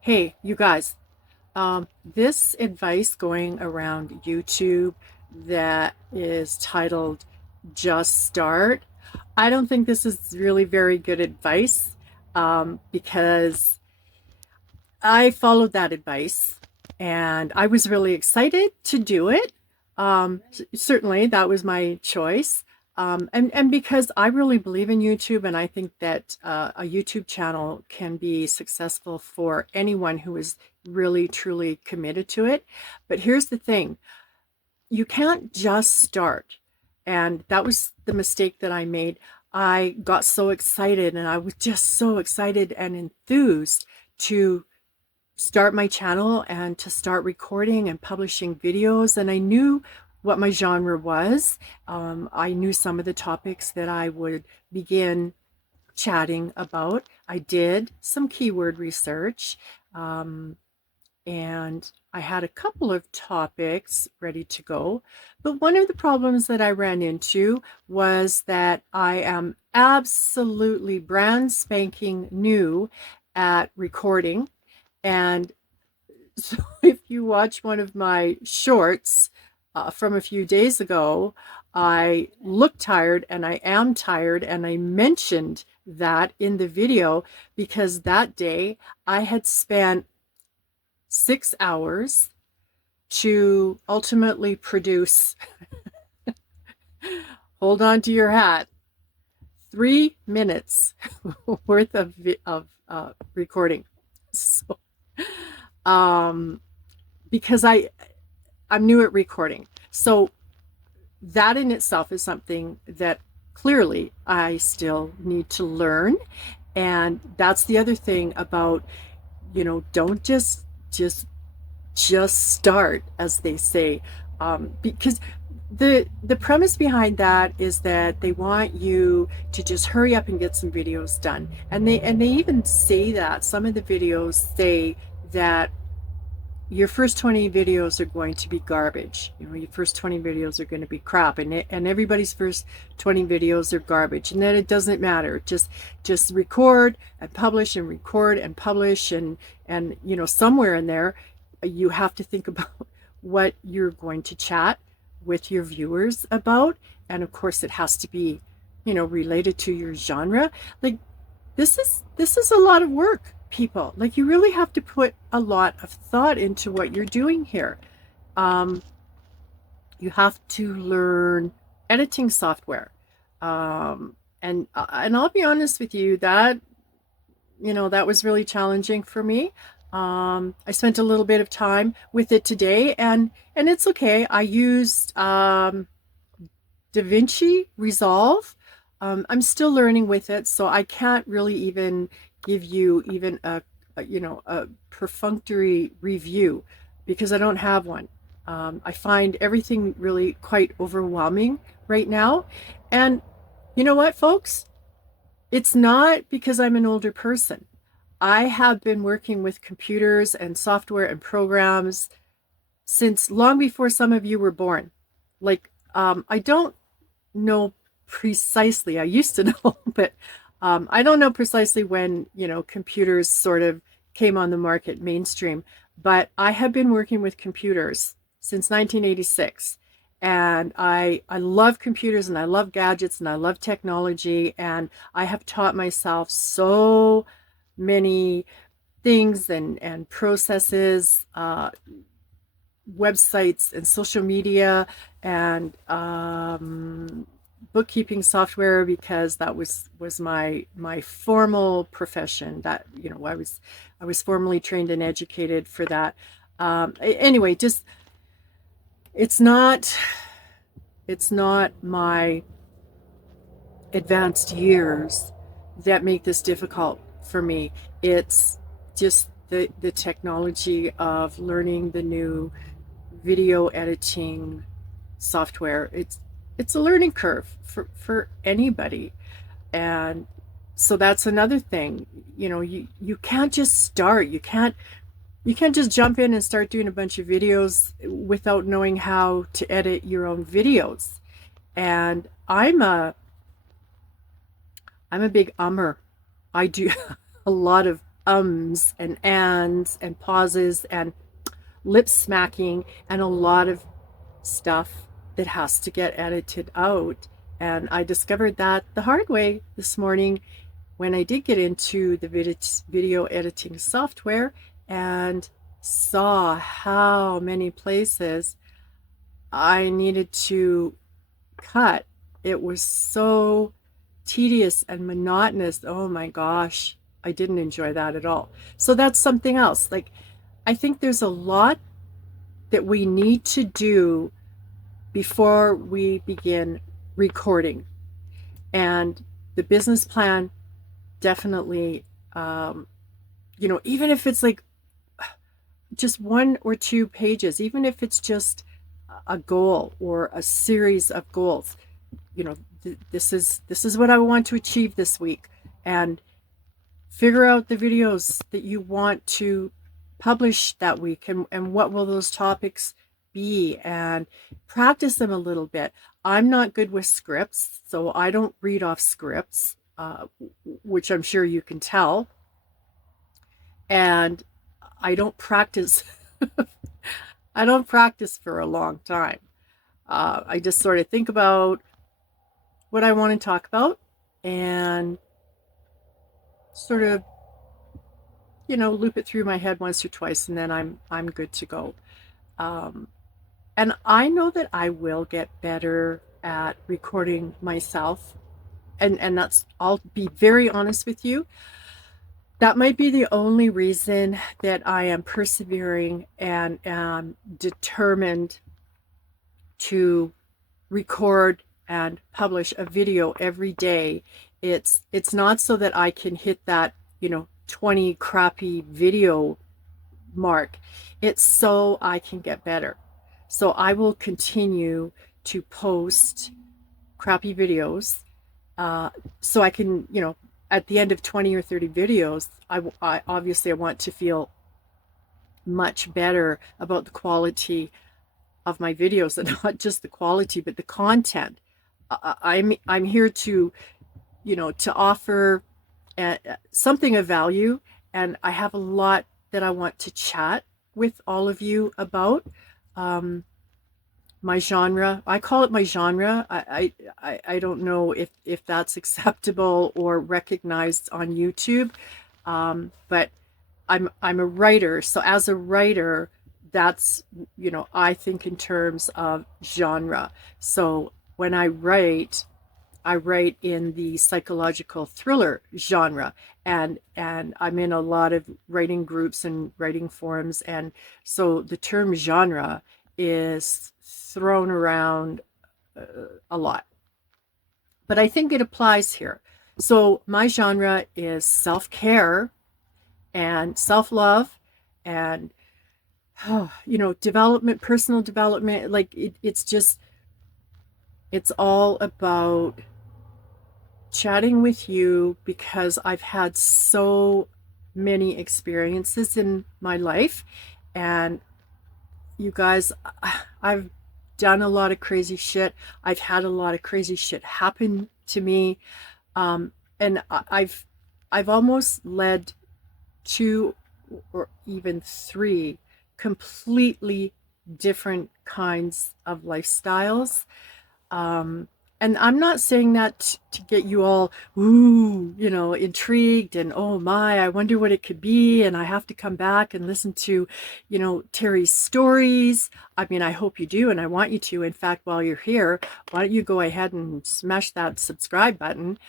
Hey, you guys, this advice going around YouTube that is titled Just Start, I don't think this is really very good advice because I followed that advice and I was really excited to do it. Certainly, that was my choice. And because I really believe in YouTube, and I think that a YouTube channel can be successful for anyone who is really truly committed to it. But here's the thing, you can't just start. And that was the mistake that I made. I got so excited and I was just so excited and enthused to start my channel and to start recording and publishing videos. And I knew what my genre was. I knew some of the topics that I would begin chatting about. I did some keyword research, um, and I had a couple of topics ready to go. But one of the problems that I ran into was that I am absolutely brand spanking new at recording. And so if you watch one of my shorts from a few days ago, I look tired and I am tired. And I mentioned that in the video because that day I had spent 6 hours to ultimately produce, hold on to your hat, 3 minutes worth of recording. So, um, because I'm new at recording. So that in itself is something that clearly I still need to learn. And that's the other thing about, don't just start, as they say, because the premise behind that is that they want you to just hurry up and get some videos done, and they even say that some of the videos say that your first 20 videos are going to be garbage. Your first 20 videos are going to be crap, and everybody's first 20 videos are garbage, and then it doesn't matter. Just record and publish and record and publish, and somewhere in there you have to think about what you're going to chat with your viewers about, and of course it has to be related to your genre. Like, this is a lot of work, people. Like, you really have to put a lot of thought into what you're doing here. Um, you have to learn editing software. And I'll be honest with you, that was really challenging for me. I spent a little bit of time with it today, and it's okay. I used DaVinci Resolve. I'm still learning with it, so I can't really even give you even a perfunctory review because I don't have one. I find everything really quite overwhelming right now. And you know what, folks? It's not because I'm an older person. I have been working with computers and software and programs since long before some of you were born. Like, I don't know precisely. I used to know, but I don't know precisely when, computers sort of came on the market mainstream. But I have been working with computers since 1986. And I love computers and I love gadgets and I love technology. And I have taught myself so many things and processes, websites and social media and bookkeeping software because that was my formal profession. That I was formally trained and educated for that. Anyway, just it's not it's not my advanced years that make this difficult for me. It's just the technology of learning the new video editing software. It's a learning curve for anybody. And so that's another thing. You can't just start. You can't just jump in and start doing a bunch of videos without knowing how to edit your own videos. And I'm a big ummer. I do a lot of ums and ands and pauses and lip smacking and a lot of stuff that has to get edited out. And I discovered that the hard way this morning when I did get into the video editing software and saw how many places I needed to cut. It was so tedious and monotonous. Oh my gosh, I didn't enjoy that at all. So that's something else. Like, I think there's a lot that we need to do before we begin recording. And the business plan definitely, even if it's like just 1 or 2 pages, even if it's just a goal or a series of goals, this is what I want to achieve this week, and figure out the videos that you want to publish that week, and what will those topics be, and practice them a little bit. I'm not good with scripts, so I don't read off scripts, which I'm sure you can tell, and I don't practice. I don't practice for a long time. I just sort of think about what I want to talk about and sort of, loop it through my head once or twice, and then I'm good to go. And I know that I will get better at recording myself, and that's, I'll be very honest with you. That might be the only reason that I am persevering and am determined to record and publish a video every day. It's not so that I can hit that, 20 crappy video mark. It's so I can get better. So I will continue to post crappy videos, so I can, at the end of 20 or 30 videos, I obviously I want to feel much better about the quality of my videos, and not just the quality, but the content. I'm here to, to offer something of value, and I have a lot that I want to chat with all of you about. My genre, I call it my genre. I don't know if that's acceptable or recognized on YouTube, but I'm a writer. So as a writer, that's, I think in terms of genre. So when I write in the psychological thriller genre, and I'm in a lot of writing groups and writing forums, and so the term genre is thrown around a lot, but I think it applies here. So my genre is self-care and self-love and development, personal development. Like it's all about chatting with you because I've had so many experiences in my life, and you guys, I've done a lot of crazy shit. I've had a lot of crazy shit happen to me, and I've almost led 2 or even 3 completely different kinds of lifestyles. And I'm not saying that to get you all, intrigued and, oh my, I wonder what it could be. And I have to come back and listen to, Terry's stories. I mean, I hope you do. And I want you to. In fact, while you're here, why don't you go ahead and smash that subscribe button?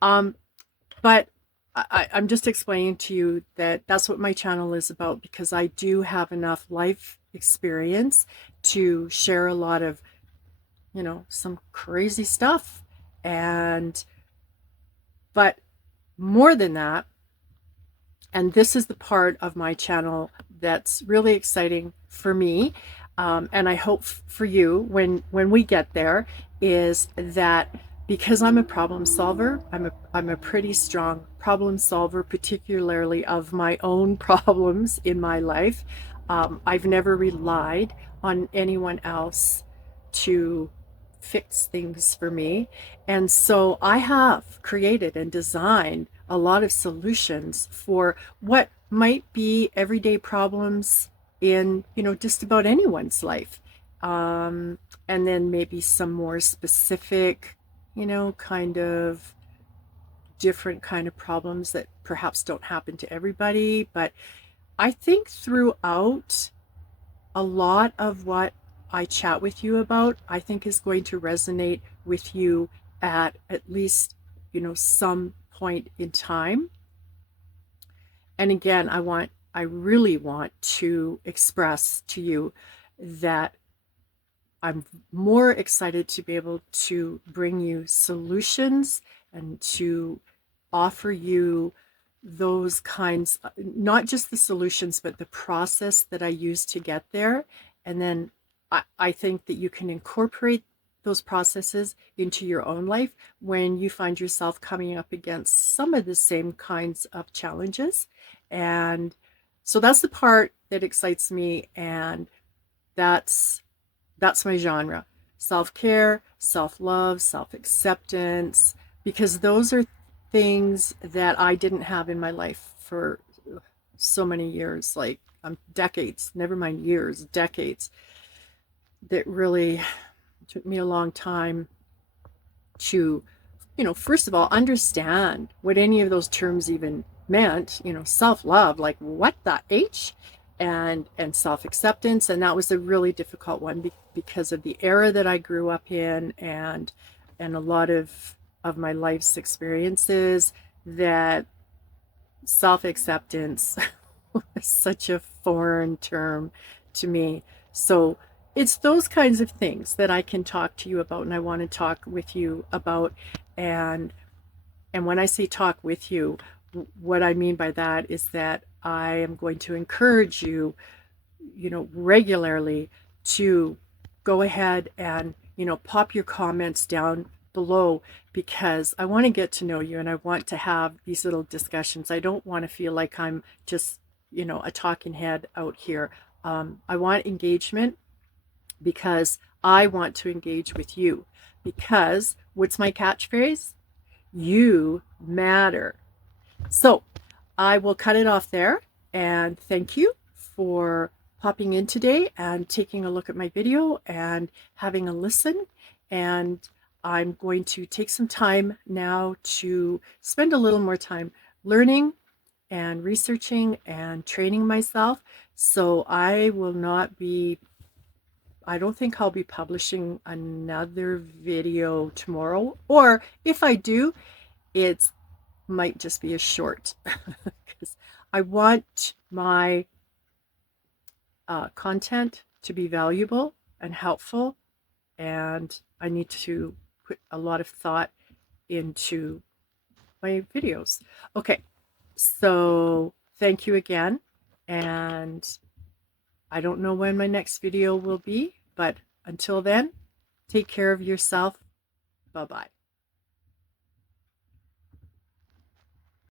But I'm just explaining to you that that's what my channel is about, because I do have enough life experience to share a lot of, some crazy stuff. But more than that, and this is the part of my channel that's really exciting for me, and I hope for you when we get there, is that because I'm a problem solver, I'm a pretty strong problem solver, particularly of my own problems in my life. I've never relied on anyone else to fix things for me. And so I have created and designed a lot of solutions for what might be everyday problems in, just about anyone's life. And then maybe some more specific, kind of different kind of problems that perhaps don't happen to everybody. But I think throughout a lot of what I chat with you about, I think is going to resonate with you at least, some point in time. And again, I really want to express to you that I'm more excited to be able to bring you solutions and to offer you those kinds, not just the solutions, but the process that I use to get there. And then I think that you can incorporate those processes into your own life when you find yourself coming up against some of the same kinds of challenges. And so that's the part that excites me. And that's that's my genre. Self-care, self-love, self-acceptance, because those are things that I didn't have in my life for so many years, like decades, never mind years, decades, that really took me a long time to, first of all, understand what any of those terms even meant, self-love, like what the H? And self-acceptance. And that was a really difficult one because of the era that I grew up in and a lot of my life's experiences, that self-acceptance was such a foreign term to me. So it's those kinds of things that I can talk to you about and I want to talk with you about. And and when I say talk with you, what I mean by that is that I am going to encourage you, regularly to go ahead and, pop your comments down below, because I want to get to know you and I want to have these little discussions. I don't want to feel like I'm just, a talking head out here. I want engagement because I want to engage with you. Because what's my catchphrase? You matter. So I will cut it off there and thank you for popping in today and taking a look at my video and having a listen. And I'm going to take some time now to spend a little more time learning and researching and training myself. So I don't think I'll be publishing another video tomorrow. Or if I do, it might just be a short because I want my content to be valuable and helpful, and I need to put a lot of thought into my videos. Okay, so thank you again, and I don't know when my next video will be, but until then, take care of yourself. Bye-bye.